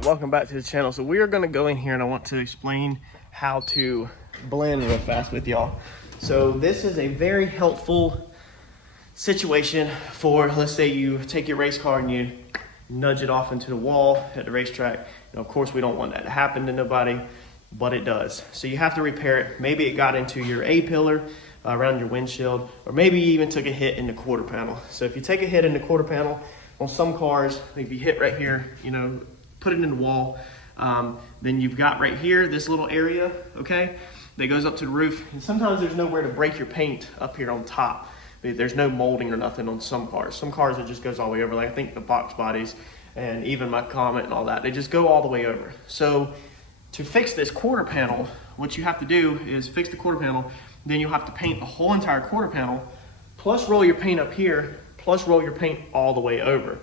right, welcome back to the channel. So we are going to go in here and I want to explain how to blend real fast with y'all. So this is a very helpful situation for, let's say you take your race car and you nudge it off into the wall at the racetrack. Of course, we don't want that to happen to nobody, but it does. So you have to repair it. Maybe it got into your A-pillar around your windshield, or maybe you even took a hit in the quarter panel. So if you take a hit in the quarter panel, on some cars, if you hit right here, you know, put it in the wall, then you've got right here this little area, okay, that goes up to the roof. And sometimes there's nowhere to break your paint up here on top. There's no molding or nothing on some cars. Some cars it just goes all the way over, like I think the box bodies and even my Comet and all that, they just go all the way over. So to fix this quarter panel, what you have to do is fix the quarter panel, then you'll have to paint the whole entire quarter panel, plus roll your paint up here, plus roll your paint all the way over.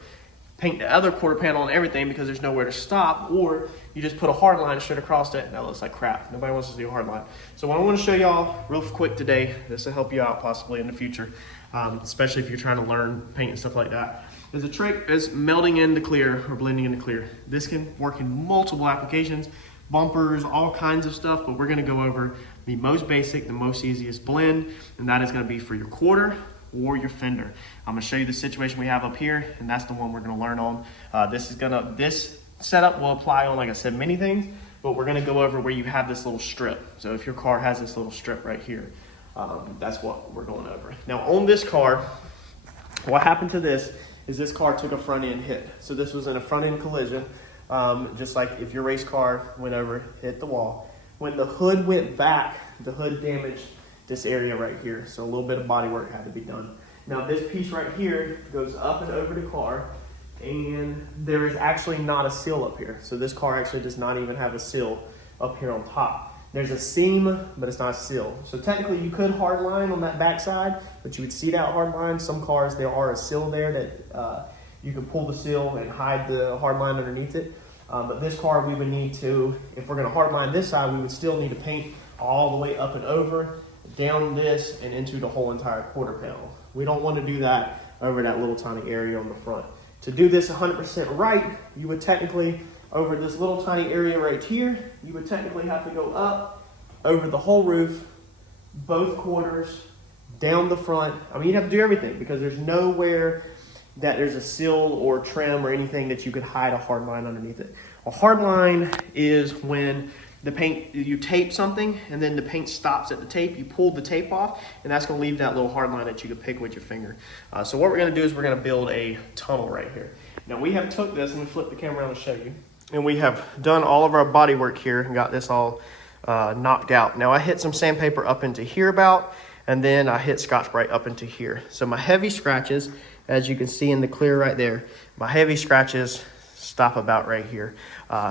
Paint the other quarter panel and everything because there's nowhere to stop, or you just put a hard line straight across it. That looks like crap. Nobody wants to see a hard line. So what I want to show y'all real quick today, this will help you out possibly in the future, especially if you're trying to learn paint and stuff like that, is a trick is melting into clear or blending into clear. This can work in multiple applications, bumpers, all kinds of stuff, but we're going to go over the most basic, the most easiest blend, and that is going to be for your quarter or your fender. I'm going to show you the situation we have up here, and that's the one we're going to learn on. This setup will apply on, like I said, many things, but we're going to go over where you have this little strip. So if your car has this little strip right here, that's what we're going over. Now on this car, what happened to this is this car took a front end hit. So this was in a front end collision, just like if your race car went over, hit the wall. When the hood went back, the hood damaged this area right here. So a little bit of body work had to be done. Now this piece right here goes up and over the car, and there is actually not a seal up here. So this car actually does not even have a seal up here on top. There's a seam, but it's not a seal. So technically you could hard line on that back side, but you would see that hard line. Some cars, there are a seal there that you can pull the seal and hide the hard line underneath it. But this car, we would need to, if we're gonna hard line this side, we would still need to paint all the way up and over, down this, and into the whole entire quarter panel. We don't want to do that over that little tiny area on the front. To do this 100% right, you would technically, over this little tiny area right here, you would technically have to go up over the whole roof, both quarters, down the front. I mean, you'd have to do everything because there's nowhere that there's a seal or trim or anything that you could hide a hard line underneath it. A hard line is when the paint, you tape something and then the paint stops at the tape, you pull the tape off, and that's gonna leave that little hard line that you could pick with your finger. So what we're gonna do is we're gonna build a tunnel right here. Now we have took this, let me flip the camera around and show you. And we have done all of our body work here and got this all knocked out. Now I hit some sandpaper up into here about, and then I hit Scotch-Brite up into here. So my heavy scratches, as you can see in the clear right there, my heavy scratches stop about right here.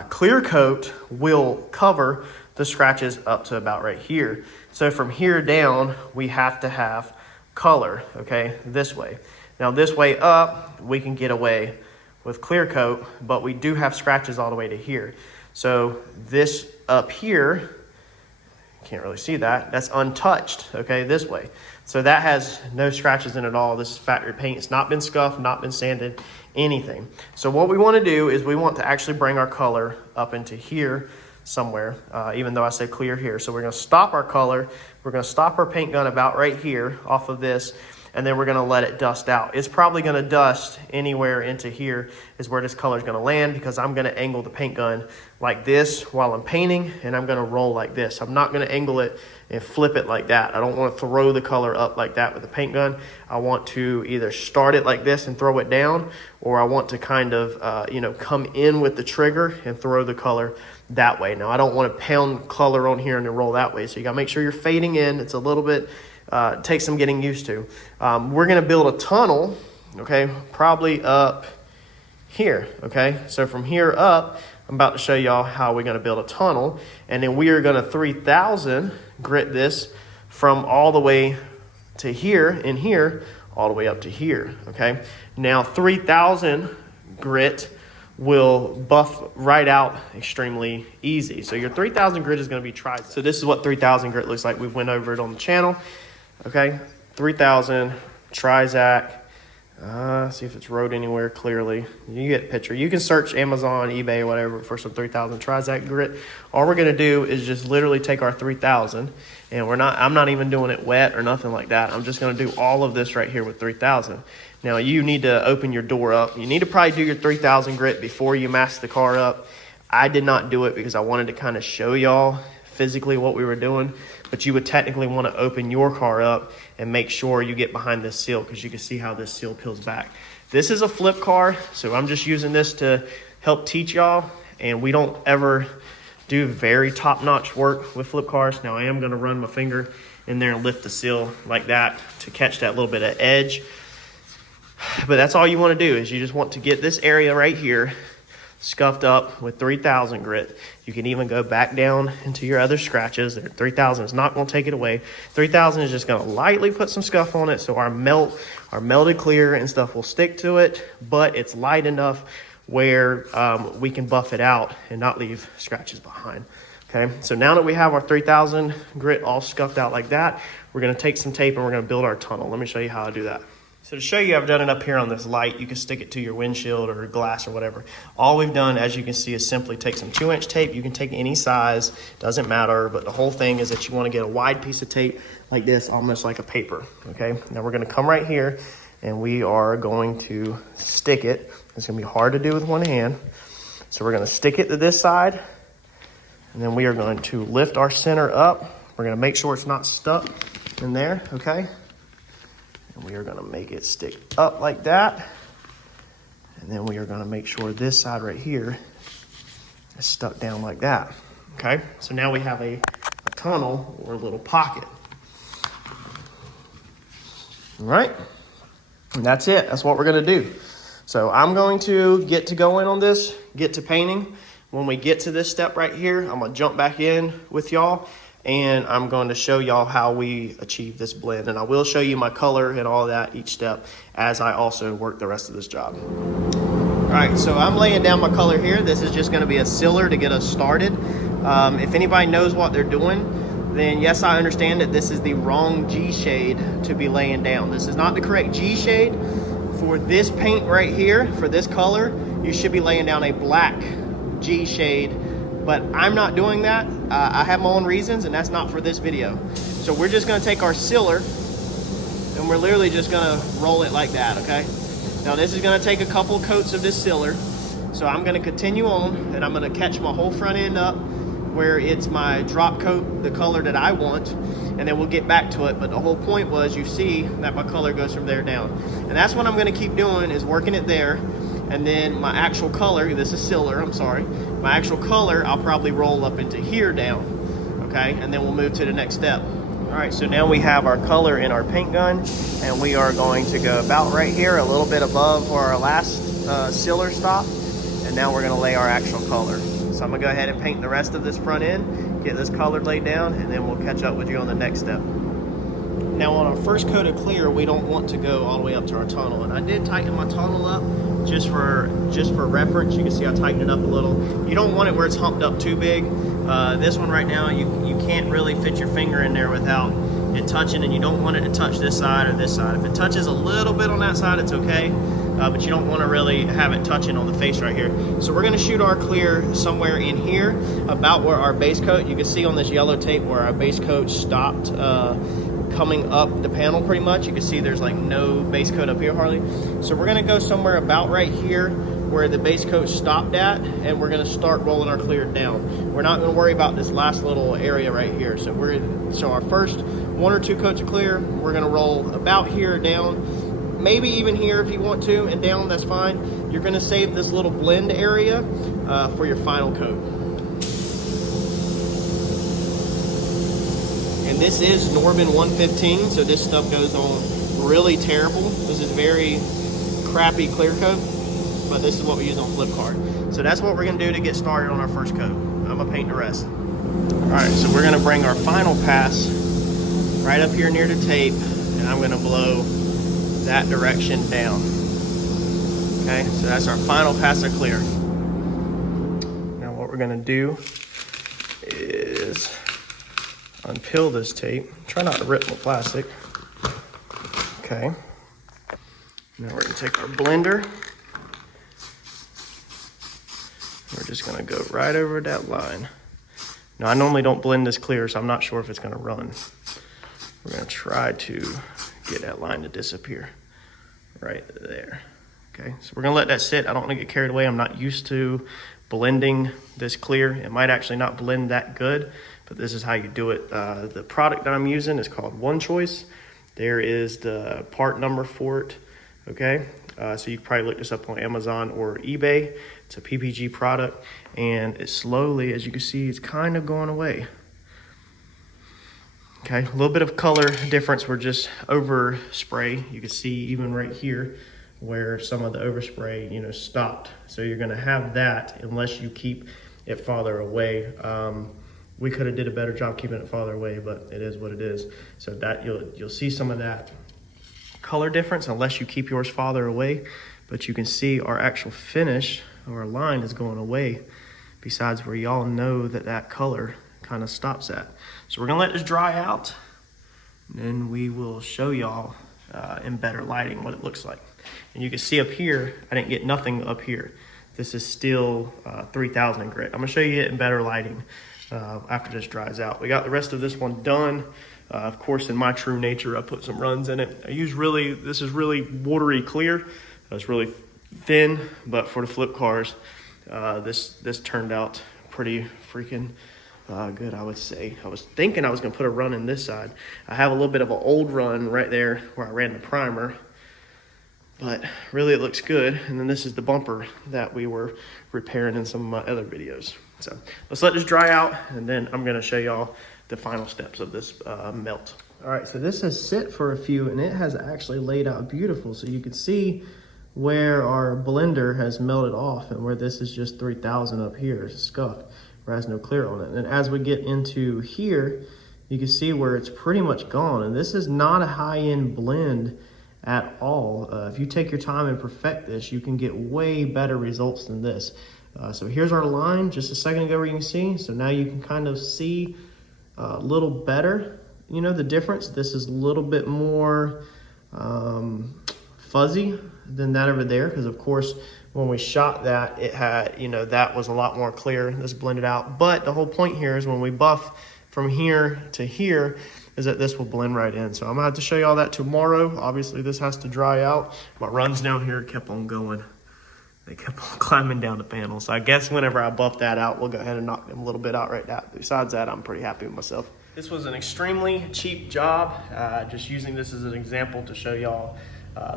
Clear coat will cover the scratches up to about right here. So from here down, we have to have color, okay, this way. Now this way up, we can get away with clear coat, but we do have scratches all the way to here. So this up here, can't really see that, that's untouched, okay, this way. So that has no scratches in it at all. This is factory paint. It's not been scuffed, not been sanded, anything. So what we want to do is we want to actually bring our color up into here somewhere, even though I said clear here. So we're going to stop our color. We're going to stop our paint gun about right here off of this, and then we're going to let it dust out. It's probably going to dust anywhere into here is where this color is going to land, because I'm going to angle the paint gun like this while I'm painting, and I'm going to roll like this. I'm not going to angle it and flip it like that. I don't want to throw the color up like that with the paint gun. I want to either start it like this and throw it down, or I want to kind of, come in with the trigger and throw the color that way. Now, I don't want to pound color on here and then roll that way. So you got to make sure you're fading in. It's a little bit, takes some getting used to. We're going to build a tunnel, okay, probably up here, okay? So from here up, I'm about to show y'all how we're going to build a tunnel, and then we are going to 3000 grit this from all the way to here and here all the way up to here, okay? Now 3000 grit will buff right out extremely easy. So your 3000 grit is going to be Trizac. So this is what 3000 grit looks like. We've went over it on the channel, okay? 3000 Trizac See if it's wrote anywhere clearly. You get a picture. You can search Amazon, eBay, or whatever for some 3000 Trizact grit. All we're gonna do is just literally take our 3000, and I'm not even doing it wet or nothing like that. I'm just gonna do all of this right here with 3000. Now you need to open your door up. You need to probably do your 3000 grit before you mask the car up. I did not do it because I wanted to kind of show y'all physically what we were doing, but you would technically want to open your car up and make sure you get behind this seal, because you can see how this seal peels back. This is a flip car, so I'm just using this to help teach y'all, and we don't ever do very top-notch work with flip cars. Now I am going to run my finger in there and lift the seal like that to catch that little bit of edge, but that's all you want to do, is you just want to get this area right here scuffed up with 3000 grit. You can even go back down into your other scratches. 3000 is not going to take it away. 3000 is just going to lightly put some scuff on it, so our melted clear and stuff will stick to it, but it's light enough where we can buff it out and not leave scratches behind. Okay, so now that we have our 3000 grit all scuffed out like that, we're going to take some tape and we're going to build our tunnel. Let me show you how to do that. So to show you, I've done it up here on this light. You can stick it to your windshield or glass or whatever. All we've done, as you can see, is simply take some 2-inch tape. You can take any size, doesn't matter, but the whole thing is that you want to get a wide piece of tape like this, almost like a paper, okay? Now we're going to come right here and we are going to stick it. It's going to be hard to do with one hand. So we're going to stick it to this side, and then we are going to lift our center up. We're going to make sure it's not stuck in there, okay? And we are going to make it stick up like that. And then we are going to make sure this side right here is stuck down like that. Okay, so now we have a tunnel or a little pocket. All right, and that's it. That's what we're going to do. So I'm going to get to going on this, get to painting. When we get to this step right here, I'm going to jump back in with y'all, and I'm going to show y'all how we achieve this blend. And I will show you my color and all that each step as I also work the rest of this job. All right, so I'm laying down my color here. This is just gonna be a sealer to get us started. If anybody knows what they're doing, then yes, I understand that this is the wrong G shade to be laying down. This is not the correct G shade. For this paint right here, for this color, you should be laying down a black G shade, but I'm not doing that. I have my own reasons, and that's not for this video. So we're just gonna take our sealer and we're literally just gonna roll it like that, okay? Now this is gonna take a couple coats of this sealer. So I'm gonna continue on, and I'm gonna catch my whole front end up where it's my drop coat, the color that I want, and then we'll get back to it. But the whole point was, you see that my color goes from there down. And that's what I'm gonna keep doing, is working it there. And then my actual color, this is sealer, I'm sorry. My actual color, I'll probably roll up into here down, okay? And then we'll move to the next step. All right, so now we have our color in our paint gun, and we are going to go about right here, a little bit above where our last sealer stopped. And now we're gonna lay our actual color. So I'm gonna go ahead and paint the rest of this front end, get this color laid down, and then we'll catch up with you on the next step. Now on our first coat of clear, we don't want to go all the way up to our tunnel. And I did tighten my tunnel up just for reference. You can see I tightened it up a little. You don't want it where it's humped up too big. This one right now, you can't really fit your finger in there without it touching, and you don't want it to touch this side or this side. If it touches a little bit on that side, it's okay. But you don't want to really have it touching on the face right here. So we're going to shoot our clear somewhere in here, about where our base coat, you can see on this yellow tape where our base coat stopped coming up the panel pretty much. You can see there's like no base coat up here hardly. So we're going to go somewhere about right here where the base coat stopped at, and we're going to start rolling our clear down. We're not going to worry about this last little area right here. So our first 1 or 2 coats of clear, we're going to roll about here down, maybe even here if you want to, and down, that's fine. You're gonna save this little blend area for your final coat. And this is Norman 115, so this stuff goes on really terrible. This is very crappy clear coat, but this is what we use on flip card. So that's what we're gonna do to get started on our first coat. I'm gonna paint the rest. All right, so we're gonna bring our final pass right up here near the tape, and I'm gonna blow that direction down. Okay, so that's our final pass of clear. Now what we're gonna do is unpeel this tape. Try not to rip the plastic. Okay. Now we're gonna take our blender. We're just gonna go right over that line. Now I normally don't blend this clear, so I'm not sure if it's gonna run. We're gonna try to get that line to disappear right there. Okay, so we're gonna let that sit. I don't wanna get carried away. I'm not used to blending this clear. It might actually not blend that good, but this is how you do it. The product that I'm using is called One Choice. There is the part number for it, okay? So you can probably look this up on Amazon or eBay. It's a PPG product, and it slowly, as you can see, it's kind of going away. Okay, a little bit of color difference. We're just overspray. You can see even right here where some of the overspray, you know, stopped. So you're gonna have that unless you keep it farther away. We could have did a better job keeping it farther away, but it is what it is. So that you'll see some of that color difference unless you keep yours farther away, but you can see our actual finish, our line is going away besides where y'all know that that color kind of stops at. So we're gonna let this dry out, and then we will show y'all in better lighting what it looks like. And you can see up here, I didn't get nothing up here. This is still 3000 grit. I'm gonna show you it in better lighting after this dries out. We got the rest of this one done. Of course, in my true nature, I put some runs in it. This is really watery clear. It's really thin, but for the flip cars, this turned out pretty freaking good, I would say. I was thinking I was gonna put a run in this side. I have a little bit of an old run right there where I ran the primer, but really it looks good. And then this is the bumper that we were repairing in some of my other videos. So let's let this dry out, and then I'm gonna show y'all the final steps of this melt. All right, so this has sit for a few, and it has actually laid out beautiful. So you can see where our blender has melted off and where this is just 3000 up here is scuffed, where it has no clear on it. And as we get into here, you can see where it's pretty much gone. And this is not a high-end blend at all. If you take your time and perfect this, you can get way better results than this. So here's our line just a second ago where you can see. So now you can kind of see a little better, you know, the difference. This is a little bit more fuzzy than that over there, because of course when we shot that, it had, you know, that was a lot more clear. This blended out. But the whole point here is when we buff from here to here is that this will blend right in. So I'm gonna have to show you all that tomorrow. Obviously this has to dry out. My runs down here kept on going. They kept on climbing down the panel. So I guess whenever I buff that out, we'll go ahead and knock them a little bit out right now. Besides that, I'm pretty happy with myself. This was an extremely cheap job. Just using this as an example to show y'all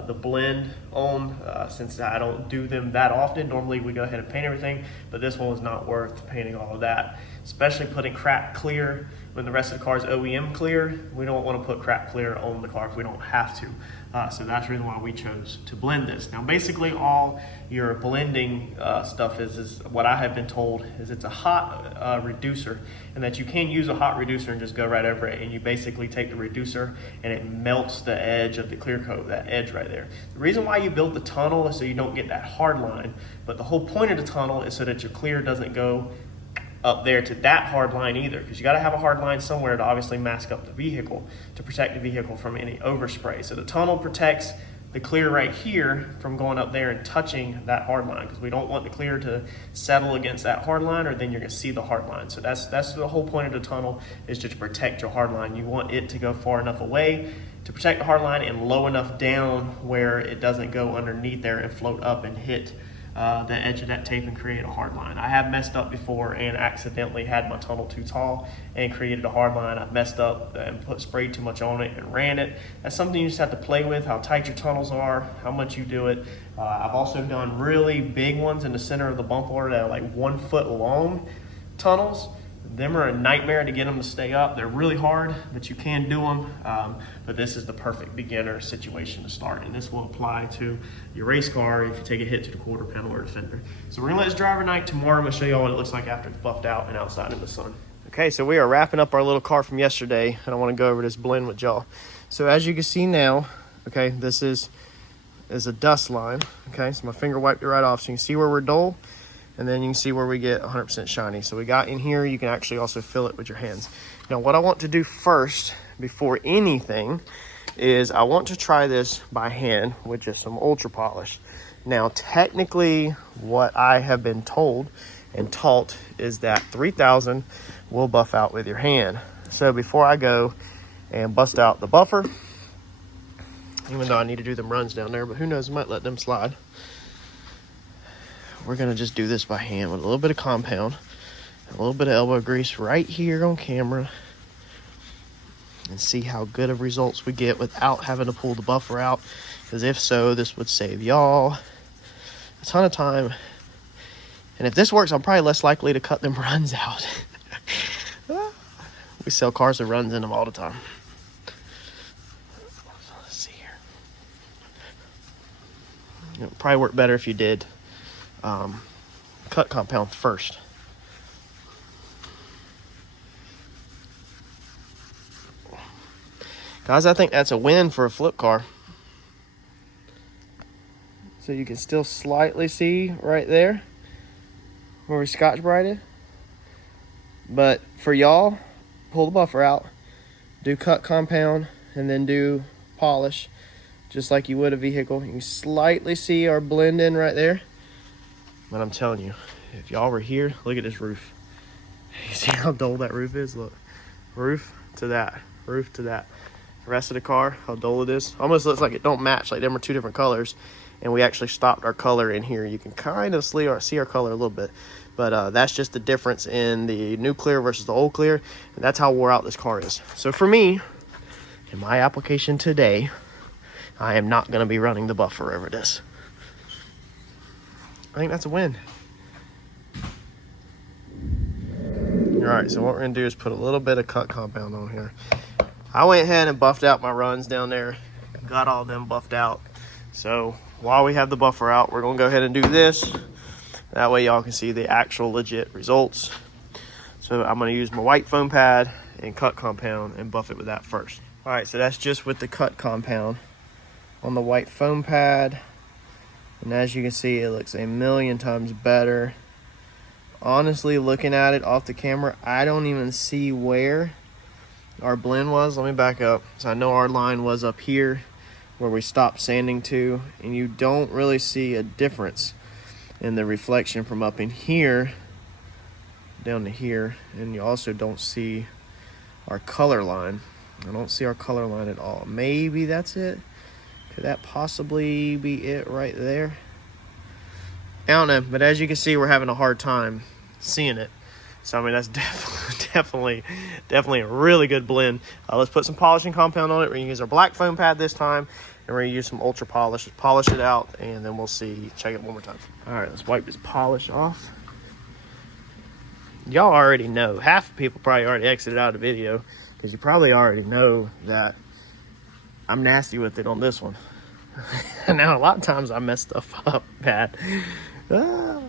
the blend on, since I don't do them that often. Normally we go ahead and paint everything, but this one was not worth painting all of that, especially putting crap clear when the rest of the car is OEM clear. We don't want to put crap clear on the car if we don't have to. So that's the reason why we chose to blend this. Now basically all your blending stuff is what I have been told is it's a hot reducer, and that you can use a hot reducer and just go right over it, and you basically take the reducer and it melts the edge of the clear coat, that edge right there. The reason why you build the tunnel is so you don't get that hard line, but the whole point of the tunnel is so that your clear doesn't go up there to that hard line either, because you got to have a hard line somewhere to obviously mask up the vehicle, to protect the vehicle from any overspray. So the tunnel protects the clear right here from going up there and touching that hard line, because we don't want the clear to settle against that hard line, or then you're going to see the hard line. So that's the whole point of the tunnel, is just to protect your hard line. You want it to go far enough away to protect the hard line and low enough down where it doesn't go underneath there and float up and hit the edge of that tape and create a hard line. I have messed up before and accidentally had my tunnel too tall and created a hard line. I messed up and sprayed too much on it and ran it. That's something you just have to play with, how tight your tunnels are, how much you do it. I've also done really big ones in the center of the bumper that are like 1 foot long tunnels. Them are a nightmare to get them to stay up. They're really hard, but you can do them. But this is the perfect beginner situation to start. And this will apply to your race car if you take a hit to the quarter panel or the fender. So we're gonna let this dry overnight. Tomorrow I'm gonna show you all what it looks like after it's buffed out and outside in the sun. Okay, so we are wrapping up our little car from yesterday, and I wanna go over this blend with y'all. So as you can see now, okay, this is a dust line. Okay, so my finger wiped it right off. So you can see where we're dull, and then you can see where we get 100% shiny. So we got in here, you can actually also fill it with your hands. Now what I want to do first, before anything, is I want to try this by hand with just some ultra polish. Now, technically, what I have been told and taught is that 3000 will buff out with your hand. So before I go and bust out the buffer, even though I need to do them runs down there, but who knows, I might let them slide. We're gonna just do this by hand with a little bit of compound, a little bit of elbow grease right here on camera, and see how good of results we get without having to pull the buffer out. Because if so, this would save y'all a ton of time. And if this works, I'm probably less likely to cut them runs out. We sell cars with runs in them all the time. Let's see here. It would probably work better if you did cut compound first. Guys, I think that's a win for a flip car. So you can still slightly see right there where we Scotch-Brighted. But for y'all, pull the buffer out, do cut compound, and then do polish, just like you would a vehicle. You can slightly see our blend in right there. But I'm telling you, if y'all were here, look at this roof. You see how dull that roof is? Look, roof to that, roof to that. The rest of the car, how dull it is. Almost looks like it don't match, like them are two different colors. And we actually stopped our color in here. You can kind of see our color a little bit. But that's just the difference in the new clear versus the old clear. And that's how wore out this car is. So for me, in my application today, I am not going to be running the buffer over this. I think that's a win. All right, so what we're going to do is put a little bit of cut compound on here. I went ahead and buffed out my runs down there. Got all them buffed out. So while we have the buffer out, we're going to go ahead and do this. That way y'all can see the actual legit results. So I'm going to use my white foam pad and cut compound and buff it with that first. All right, so that's just with the cut compound on the white foam pad. And as you can see, it looks a million times better. Honestly, looking at it off the camera, I don't even see where our blend was. Let me back up. So I know our line was up here where we stopped sanding to, and you don't really see a difference in the reflection from up in here down to here. And you also don't see our color line. I don't see our color line at all. Maybe that's it. Could that possibly be it right there? I don't know, but as you can see, we're having a hard time seeing it. So I mean, that's definitely a really good blend. Let's put some polishing compound on it. We're gonna use our black foam pad this time, and we're gonna use some ultra polish, polish it out, and then we'll see. Check it one more time. All right, let's wipe this polish off. Y'all already know. Half the people probably already exited out of the video because you probably already know that I'm nasty with it on this one. Now, a lot of times I mess stuff up bad. A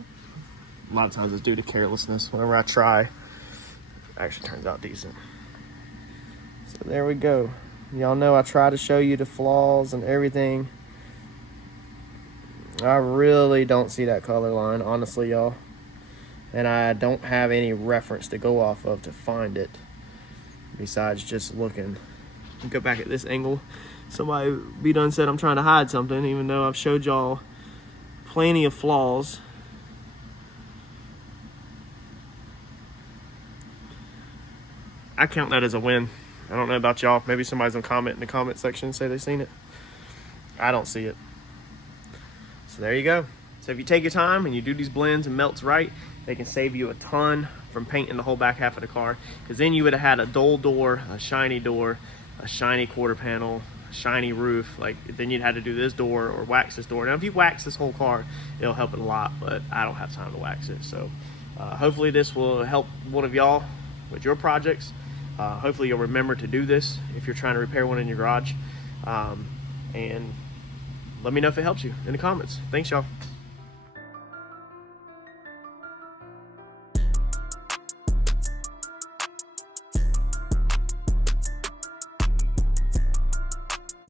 lot of times it's due to carelessness. Whenever I try, it actually turns out decent. So there we go. Y'all know I try to show you the flaws and everything. I really don't see that color line, honestly, y'all. And I don't have any reference to go off of to find it besides just looking. Go back at this angle. Somebody be done said I'm trying to hide something, even though I've showed y'all plenty of flaws. I count that as a win. I don't know about y'all. Maybe somebody's gonna comment in the comment section and say they've seen it. I don't see it. So there you go. So if you take your time and you do these blends and melts right, they can save you a ton from painting the whole back half of the car. Because then you would have had a dull door, a shiny quarter panel, a shiny roof. Like, then you'd have to do this door or wax this door. Now, if you wax this whole car, it'll help it a lot, but I don't have time to wax it. So hopefully this will help one of y'all with your projects. Hopefully you'll remember to do this if you're trying to repair one in your garage. And let me know if it helps you in the comments. Thanks, y'all.